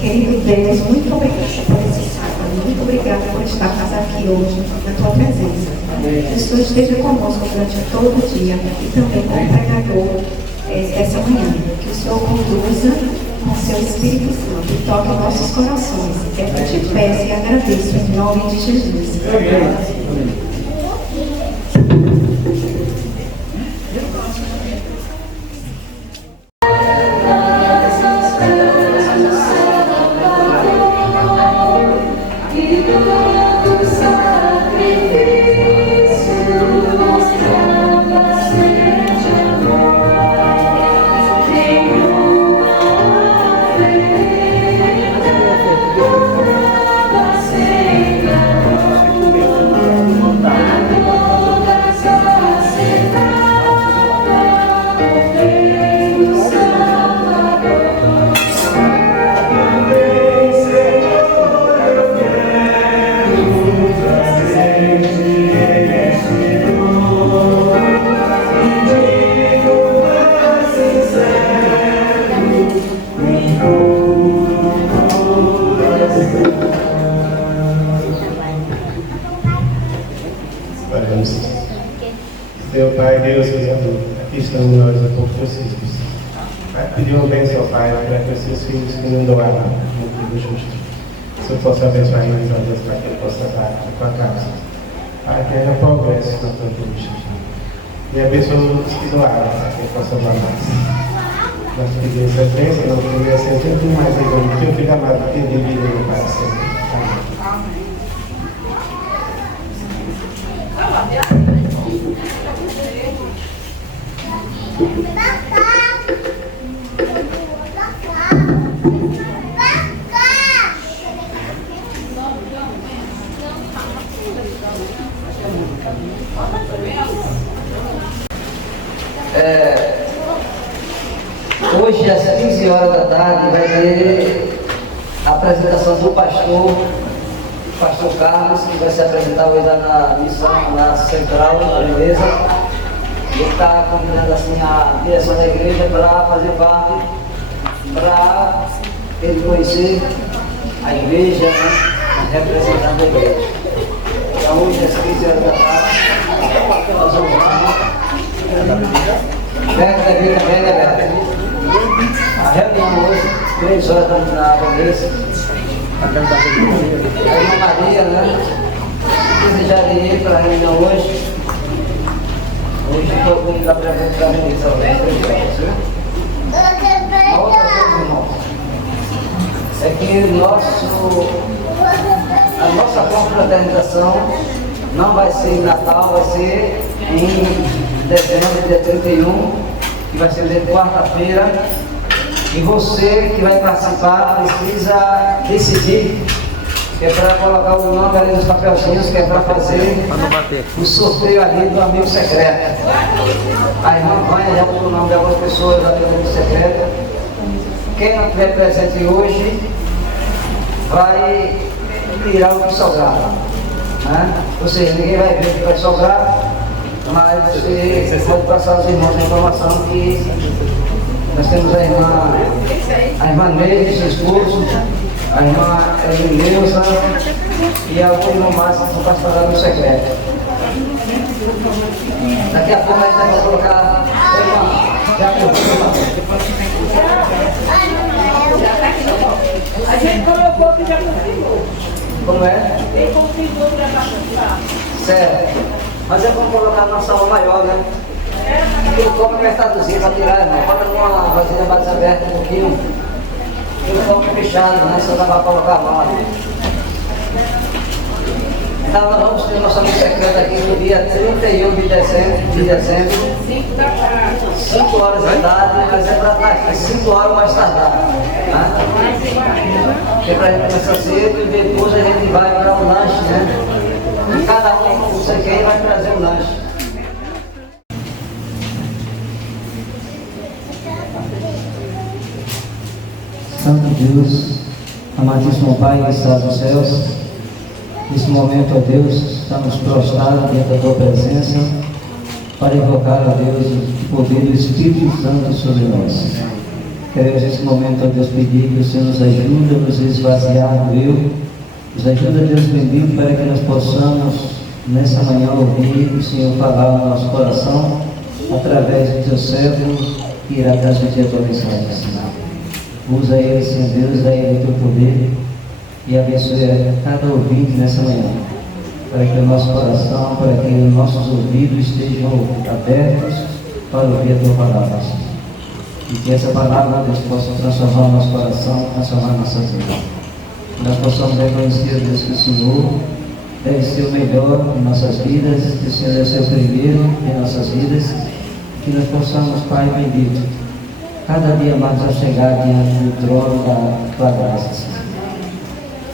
Querido Deus, muito obrigada por esse sábado, muito obrigada por estarmos aqui hoje na tua presença. Que o Senhor esteja conosco durante todo o dia e também como pregador essa manhã. Que o Senhor conduza com o seu Espírito Santo e toque nossos corações. É que eu te peço e agradeço em nome de Jesus. Amém. Sacrifício, mostra bastante amor. Seu Pai, Deus Criador, aqui estamos nós, o povo dos seus filhos. Pai, pediu uma bênção, Pai, para os seus filhos que não doaram no trigo justo. Que o Senhor possa abençoar eles, ó Deus, para que ele possa dar a tua casa. Pai, que haja progresso na tua justiça. E abençoa os que doaram, para que ele possa dar mais. Nós pedimos essa bênção, nós pedimos sempre mais em nome do Teu Filho amado, que vive no Pai sempre. Amém. Hoje, às 15 horas da tarde, vai ter a apresentação do pastor Carlos, que vai se apresentar hoje lá na missão, na central, beleza? Ele está convidando assim a direção da igreja para fazer parte, para ele conhecer a igreja, né? Representando a igreja. Então, hoje, às 15 horas da tarde, nós vamos lá. Beto. A reunião hoje, 3 horas na cabeça. A irmã Maria, né? Desejaria para a reunião hoje. Hoje estou comigo para a reunião. A outra coisa, irmãos, é que a nossa confraternização não vai ser em Natal, vai ser em dezembro, dia 31, que vai ser de quarta-feira. E você que vai participar precisa decidir, que é para colocar o nome ali nos papelzinhos, que é para fazer o sorteio ali do amigo secreto. A irmã Vânia já botou o nome de algumas pessoas ali no amigo secreto. Quem não tiver presente hoje vai tirar o que sobrar. Né? Ou seja, ninguém vai ver o que vai sobrar, mas você pode passar aos irmãos a informação que nós temos a irmã Neide, seu esposo, a irmã Elineusa e a outra irmã Márcia que vão participar no secreto. Daqui a pouco a gente vai colocar a irmã. A gente colocou que já confirmou. Como é? Ele confirmou para participar. Certo. Mas é bom colocar na sala maior, né? Aquele copo apertadozinho para tirar, irmão. Bota numa vasilha mais aberta um pouquinho. Aquele copo fechado, né? Só dá para colocar a mão ali. Então nós vamos ter nosso amigo secreto aqui no dia 31 de dezembro, 5 horas da tarde, mas é para estar 5 horas mais tardar. Né? Porque para a gente começar cedo e depois a gente vai para o lanche, né? E cada um, não sei quem, vai trazer um lanche. Santo Deus, amadíssimo Pai que está nos céus, nesse momento, ó Deus, estamos prostrados diante da Tua presença para invocar, ó Deus, o poder do Espírito Santo sobre nós. Queremos nesse momento, ó Deus, pedir que o Senhor nos ajude a nos esvaziar do eu, nos ajuda, Deus bendito, para que nós possamos, nessa manhã, ouvir o Senhor falar no nosso coração, através do Teu servo que irá transmitir a Tua mensagem. Usa ele, Senhor Deus, dá ele o Teu poder e abençoe a cada ouvinte nessa manhã, para que o nosso coração, para que os nossos ouvidos estejam abertos para ouvir a Tua palavra, Senhor. E que essa palavra, Deus, possa transformar o nossa coração, transformar a nossa vida. Que nós possamos reconhecer, Deus, que o Senhor deve ser o melhor em nossas vidas, que o Senhor deve ser o primeiro em nossas vidas, que nós possamos, Pai bendito, cada dia mais a chegar diante do trono da Tua graça, Senhor.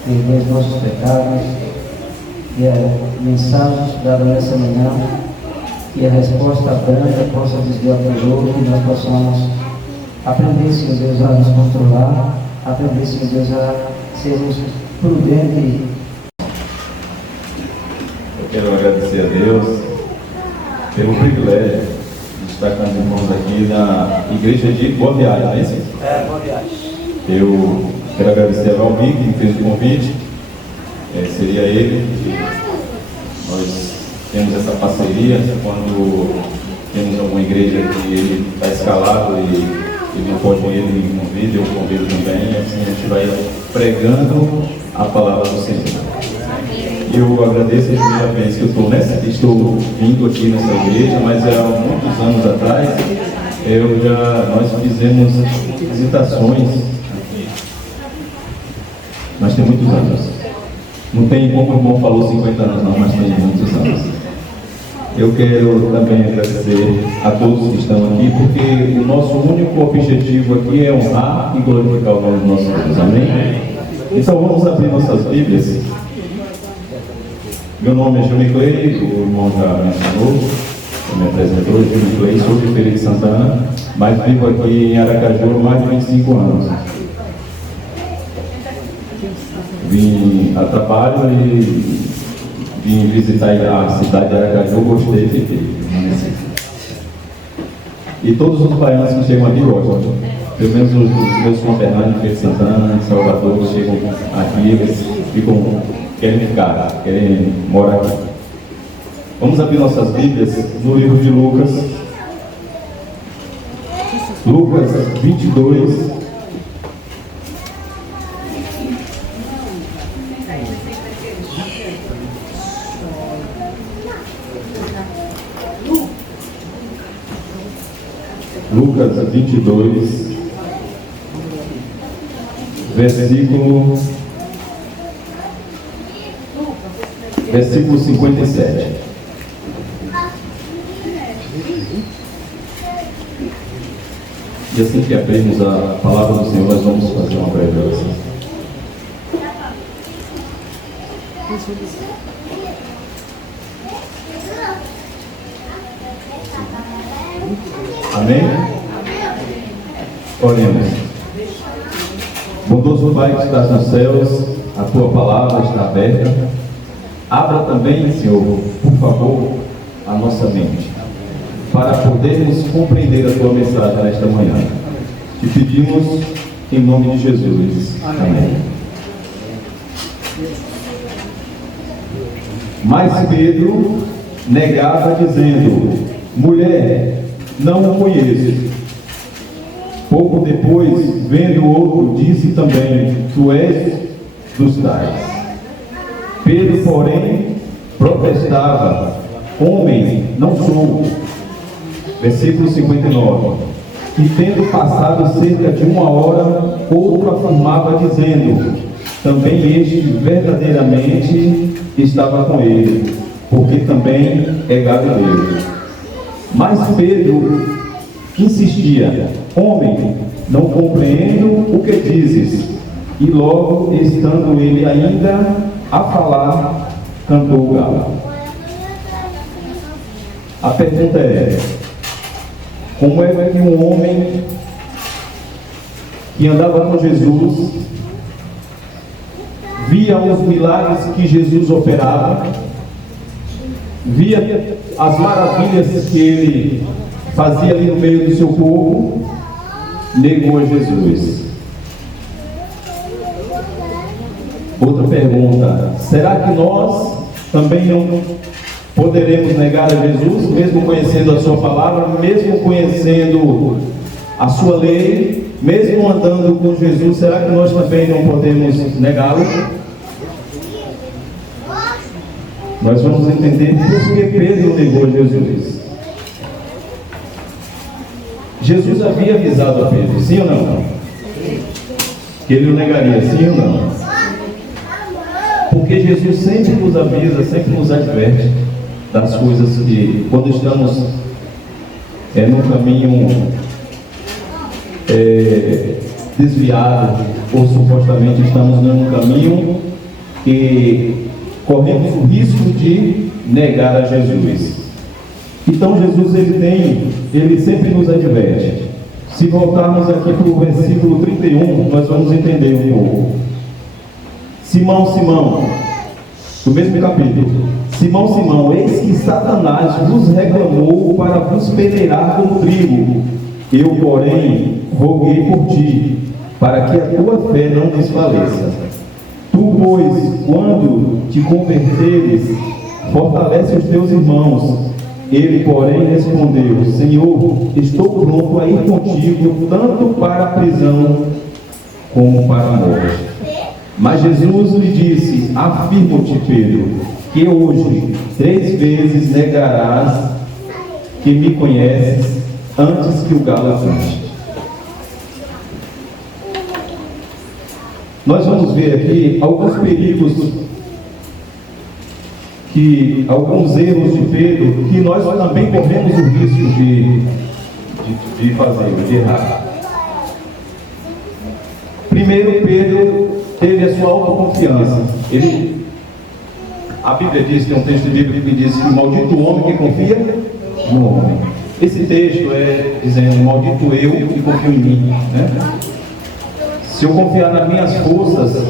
Perdoe os nossos pecados e a mensagem dada nessa manhã, que a resposta branda possa desviar para o jogo, que nós possamos aprender, Senhor Deus, a nos controlar, aprender, Senhor Deus, a sermos prudentes. Eu quero agradecer a Deus pelo privilégio de estar com os irmãos aqui na igreja de Boa Viagem, não é isso? É, boa viagem. Eu quero agradecer a Valmir, que me fez o convite. Seria ele. Nós temos essa parceria quando alguma igreja que ele está escalado e não pode ir, ele convida, eu convido também, assim a gente vai pregando a palavra do Senhor. E eu agradeço a primeira vez que eu estou vindo aqui nessa igreja, mas há muitos anos atrás nós fizemos visitações aqui. Mas tem muitos anos. Não tem, como o irmão falou, 50 anos não, mas tem muitos anos. Eu quero também agradecer a todos que estão aqui, porque o nosso único objetivo aqui é honrar e glorificar o nome do nosso Deus. Amém? Então vamos abrir nossas Bíblias. Meu nome é Gilme Clay, o irmão já mencionou, me apresentou, Gilme Clay, sou de Feira de Santana, mas vivo aqui em Aracaju há mais de 25 anos. Vim a trabalho e vim visitar a cidade de Aracaju, gostei e fiquei. E todos os baianos que chegam aqui gostam. Pelo menos os meus conterrâneos de Feira de Santana, em Salvador, que chegam aqui, eles querem ficar, querem morar aqui. Vamos abrir nossas Bíblias no livro de Lucas. Lucas 22. Lucas 22, versículo 57. E assim que abrimos a palavra do Senhor, nós vamos fazer uma breve oração. Amém? Oremos. Bondoso Pai que estás nos céus, a tua palavra está aberta. Abra também, Senhor, por favor, a nossa mente, para podermos compreender a tua mensagem nesta manhã. Te pedimos em nome de Jesus. Amém. Mas Pedro negava, dizendo: mulher, não o conheço. Pouco depois, vendo outro, disse também: tu és dos tais. Pedro, porém, protestava: homem, não sou. Versículo 59. E tendo passado cerca de 1 hora, outro afirmava, dizendo: também este verdadeiramente estava com ele, porque também é galileu. Mas Pedro insistia: homem, não compreendo o que dizes. E logo, estando ele ainda a falar, cantou o galo. A pergunta é: como é que um homem que andava com Jesus, via os milagres que Jesus operava, via as maravilhas que ele fazia ali no meio do seu povo, negou a Jesus? Outra pergunta: será que nós também não poderemos negar a Jesus, mesmo conhecendo a sua palavra, mesmo conhecendo a sua lei, mesmo andando com Jesus? Será que nós também não podemos negá-lo? Nós vamos entender por que Pedro negou Jesus. Jesus havia avisado a Pedro, sim ou não? Que ele o negaria, sim ou não? Porque Jesus sempre nos avisa, sempre nos adverte das coisas que, quando estamos num caminho desviado, ou supostamente estamos num caminho que corremos o risco de negar a Jesus. Então Jesus ele sempre nos adverte. Se voltarmos aqui para o versículo 31, nós vamos entender um pouco. Simão, Simão, do mesmo capítulo: Simão, Simão, eis que Satanás vos reclamou para vos peneirar como trigo. Eu, porém, roguei por ti, para que a tua fé não desfaleça. Tu, pois, quando te converteres, fortalece os teus irmãos. Ele, porém, respondeu: Senhor, estou pronto a ir contigo, tanto para a prisão como para a morte. Mas Jesus lhe disse: Afirmo-te, Pedro, que hoje 3 vezes negarás que me conheces antes que o galo cante. Nós vamos ver aqui alguns perigos, alguns erros de Pedro, que nós também corremos o risco de fazer, de errar. Primeiro, Pedro teve a sua autoconfiança. A Bíblia diz, tem um texto bíblico que diz que maldito o homem que confia no homem. Esse texto é dizendo: maldito eu que confio em mim, né? Se eu confiar nas minhas forças,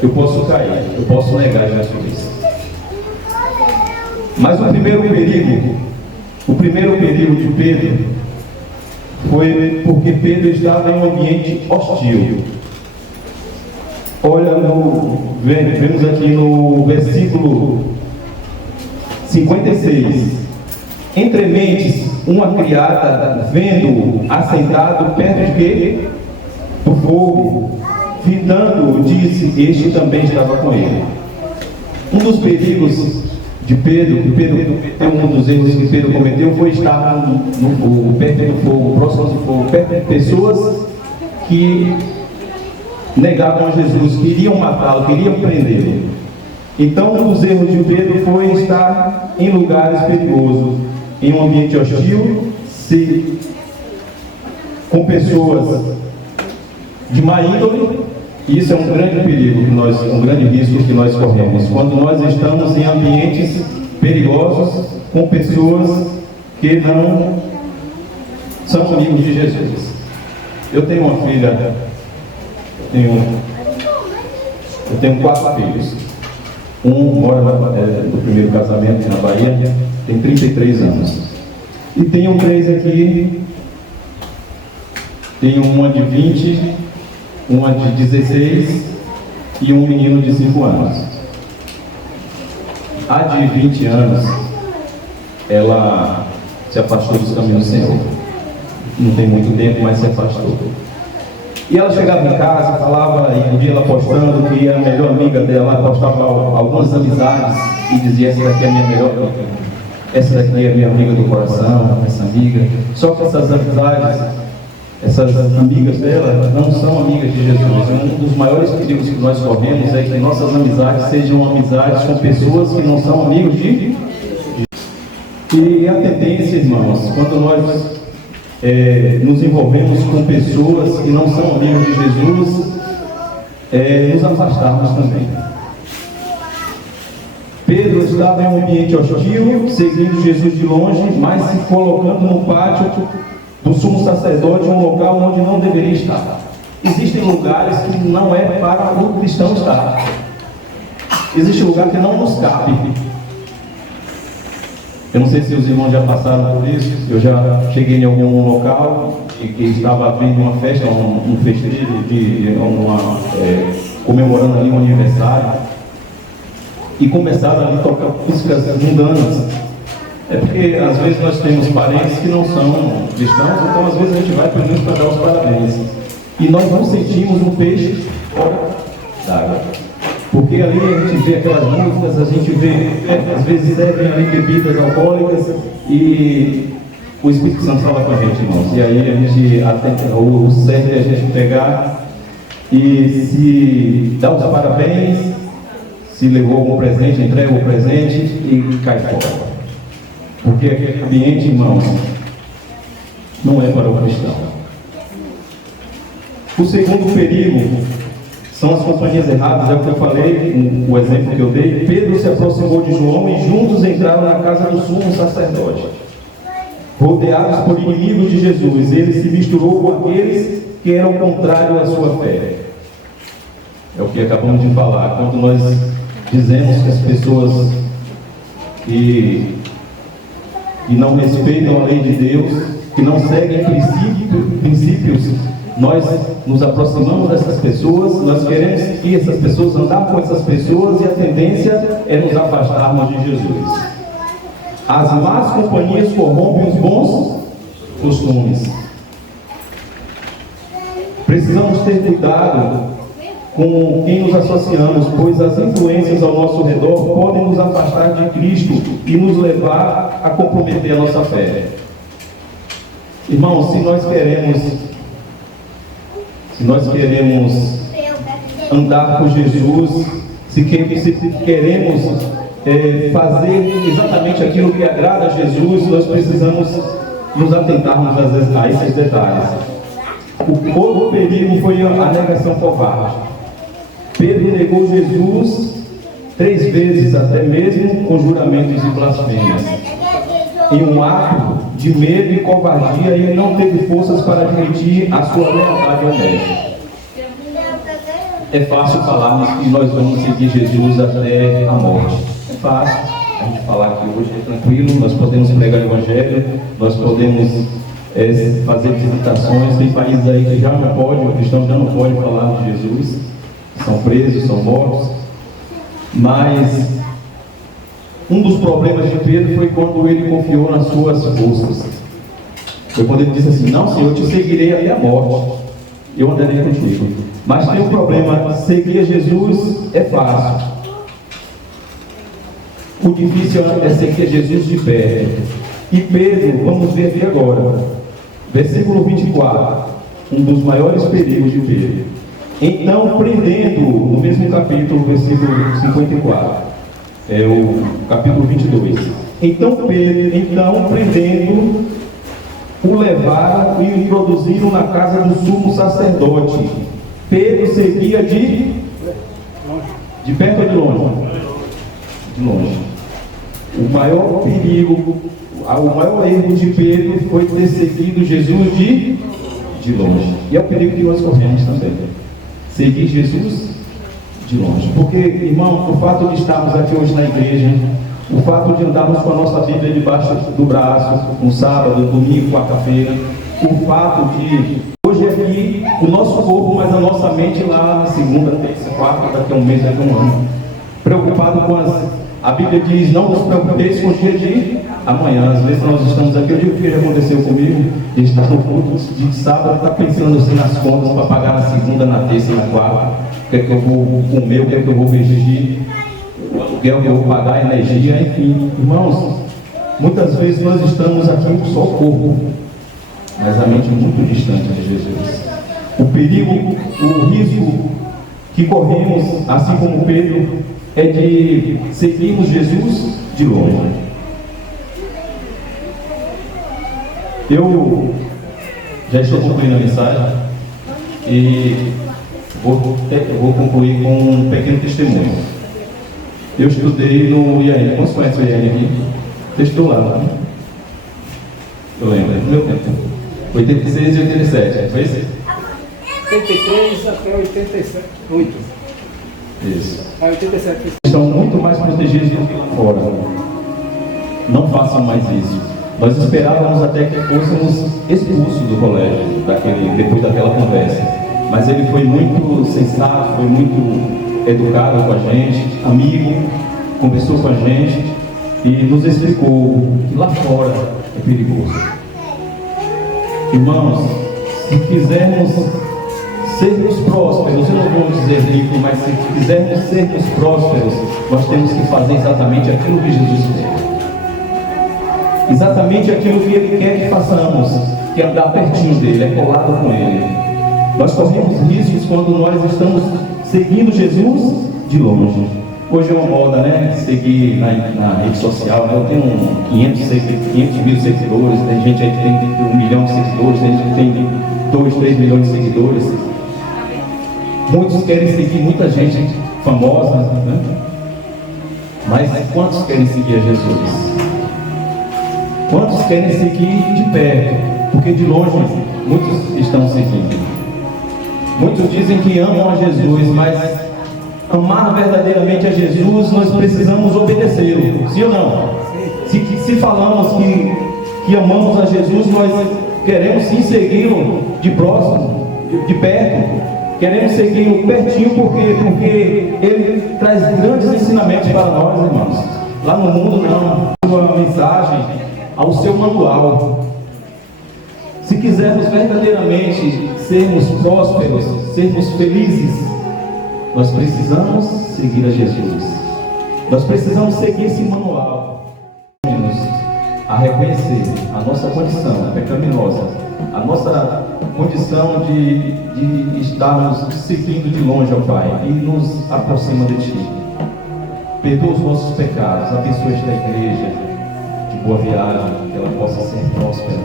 eu posso cair, eu posso negar Jesus. Mas o primeiro perigo de Pedro foi porque Pedro estava em um ambiente hostil. Olha, vemos aqui no versículo 56. Entre mentes, uma criada, vendo-o assentado perto de quê? Do fogo, fitando-o, disse: Este também estava com ele. Um dos perigos de Pedro, um dos erros que Pedro cometeu foi estar no fogo, perto do fogo, próximo do fogo, perto de pessoas que negavam a Jesus, queriam matá-lo, queriam prendê-lo. Então, um dos erros de Pedro foi estar em lugares perigosos, em um ambiente hostil, com pessoas de má índole. Isso é um grande perigo, um grande risco que nós corremos, quando nós estamos em ambientes perigosos, com pessoas que não são amigos de Jesus. Eu tenho uma filha, eu tenho 4 filhos. Um mora no primeiro casamento na Bahia, tem 33 anos. E tenho 3 aqui, tenho uma de 20, uma de 16 e um menino de 5 anos. A de 20 anos, ela se afastou dos caminhos do Senhor. Não tem muito tempo, mas se afastou. E ela chegava em casa, falava, e um dia ela postando que a melhor amiga dela postava algumas amizades e dizia: essa daqui é a minha melhor amiga, essa daqui é a minha amiga do coração, essa amiga. Só que essas amizades, essas amigas dela não são amigas de Jesus. Um dos maiores perigos que nós corremos é que nossas amizades sejam amizades com pessoas que não são amigos de Jesus. E a tendência, irmãos, quando nós nos envolvemos com pessoas que não são amigos de Jesus, nos afastarmos também. Pedro estava em um ambiente hostil, seguindo Jesus de longe, mas se colocando no pátio do sumo sacerdote, um local onde não deveria estar. Existem lugares que não é para o cristão estar. Existe lugar que não nos cabe. Eu não sei se os irmãos já passaram por isso. Eu já cheguei em algum local que estava abrindo uma festa, um festeiro, comemorando ali um aniversário, e começaram ali a tocar músicas mundanas. É porque às vezes nós temos parentes que não são cristãos, então às vezes a gente vai pelo menos para dar os parabéns. E nós não sentimos um peixe fora d'água. Porque ali a gente vê aquelas músicas, a gente vê, às vezes servem ali bebidas alcoólicas e o Espírito Santo fala com a gente, irmãos. E aí a gente, o certo é a gente pegar e se dar os parabéns, se levou algum presente, entrega o presente e cai fora. Porque aquele ambiente, irmãos, não é para o cristão. O segundo perigo são as companhias erradas, é o que eu falei, o exemplo que eu dei. Pedro se aproximou de João e juntos entraram na casa do sumo sacerdote. Rodeados por inimigos de Jesus, ele se misturou com aqueles que eram contrários à sua fé. É o que acabamos de falar. Quando nós dizemos que as pessoas que não respeitam a lei de Deus, que não seguem princípios, nós nos aproximamos dessas pessoas, nós queremos que essas pessoas andar com essas pessoas e a tendência é nos afastarmos de Jesus. As más companhias corrompem os bons costumes. Precisamos ter cuidado com quem nos associamos, pois as influências ao nosso redor podem nos afastar de Cristo e nos levar a comprometer a nossa fé. Irmãos, se nós queremos andar com Jesus, se queremos fazer exatamente aquilo que agrada a Jesus, nós precisamos nos atentarmos a esses detalhes. O outro perigo foi a negação covarde. Pedro negou Jesus 3 vezes, até mesmo com juramentos e blasfêmias. Em um ato de medo e covardia, ele não teve forças para admitir a sua lealdade honesta. É fácil falarmos que nós vamos seguir Jesus até a morte. É fácil a gente falar que hoje é tranquilo, nós podemos pregar o Evangelho, nós podemos fazer visitações. Tem países aí que já não pode, o cristão já não pode falar de Jesus, são presos, são mortos. Mas um dos problemas de Pedro foi quando ele confiou nas suas forças. Foi quando ele disse assim: não, Senhor, eu te seguirei até a morte, eu andarei contigo. Mas tem um problema: seguir a Jesus é fácil, o difícil é seguir a Jesus de pé. E Pedro, vamos ver aqui agora, versículo 24, um dos maiores perigos de Pedro. Então, prendendo, no mesmo capítulo, versículo 54, é o capítulo 22. Então, prendendo, o levaram e o introduziram na casa do sumo sacerdote. Pedro seguia de perto ou de longe? De longe. O maior perigo, o maior erro de Pedro foi ter seguido Jesus de longe. E é o perigo que nós corremos também. Seguir Jesus de longe. Porque, irmão, o fato de estarmos aqui hoje na igreja, o fato de andarmos com a nossa Bíblia debaixo do braço, no sábado, domingo, quarta-feira, o fato de hoje aqui o nosso corpo, mas a nossa mente lá na segunda, terça, quarta, daqui a um mês, daqui a um ano. Preocupado com a Bíblia diz: não nos preocupeis com o dia de amanhã. Às vezes nós estamos aqui, eu digo o que já aconteceu comigo, a gente está no culto de sábado, está pensando assim nas contas para pagar na segunda, na terça e na quarta, o que é que eu vou comer, o que é que eu vou vestir, o aluguel que eu vou pagar, a energia, enfim. Irmãos, muitas vezes nós estamos aqui só o corpo, mas a mente muito distante de Jesus. O perigo, o risco que corremos, assim como Pedro, é de seguirmos Jesus de longe. Eu já estou concluindo a mensagem e vou concluir com um pequeno testemunho. Eu estudei no IAN. Quantos conhecem o IAN aqui? Você estudou lá, né? Eu lembro, no meu tempo. 86 e 87, foi isso? 83 até 87, 8. Isso. A 87. Estão muito mais protegidos do que lá fora. Não façam mais isso. Nós esperávamos até que fôssemos expulsos do colégio, depois daquela conversa. Mas ele foi muito sensato, foi muito educado com a gente, amigo, conversou com a gente e nos explicou que lá fora é perigoso. Irmãos, se quisermos sermos prósperos, eu não vou dizer rico, mas se quisermos sermos prósperos, nós temos que fazer exatamente aquilo que Jesus fez. Exatamente aquilo que Ele quer que façamos, que é andar pertinho dEle, é colado com Ele. Nós corremos riscos quando nós estamos seguindo Jesus de longe. Hoje é uma moda, né? Seguir na rede social, né? Eu tenho 500 mil seguidores, tem gente aí que tem 1 milhão de seguidores, tem gente que tem 2, 3 milhões de seguidores. Muitos querem seguir muita gente famosa, né? Mas quantos querem seguir a Jesus? Quantos querem seguir de perto? Porque de longe muitos estão seguindo. Muitos dizem que amam a Jesus, mas amar verdadeiramente a Jesus, nós precisamos obedecê-lo, sim ou não? Se falamos que amamos a Jesus, nós queremos sim segui-lo de próximo, de perto, queremos segui-lo pertinho, porque ele traz grandes ensinamentos para nós, irmãos. Lá no mundo não. A aprendizagem ao seu manual. Se quisermos verdadeiramente sermos prósperos, sermos felizes, nós precisamos seguir a Jesus. Nós precisamos seguir esse manual a reconhecer a nossa condição pecaminosa, a nossa condição de estarmos seguindo de longe ao Pai e nos aproxima de Ti. Perdoa os nossos pecados, abençoa esta igreja de Boa Viagem, que ela possa ser próspera,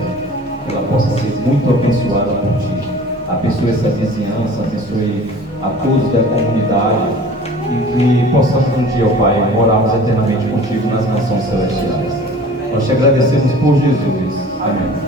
que ela possa ser muito abençoada por Ti. Abençoe essa vizinhança, abençoe a todos da comunidade e que possamos um dia, ó Pai, morarmos eternamente contigo nas nações celestiais. Nós te agradecemos por Jesus. Amém.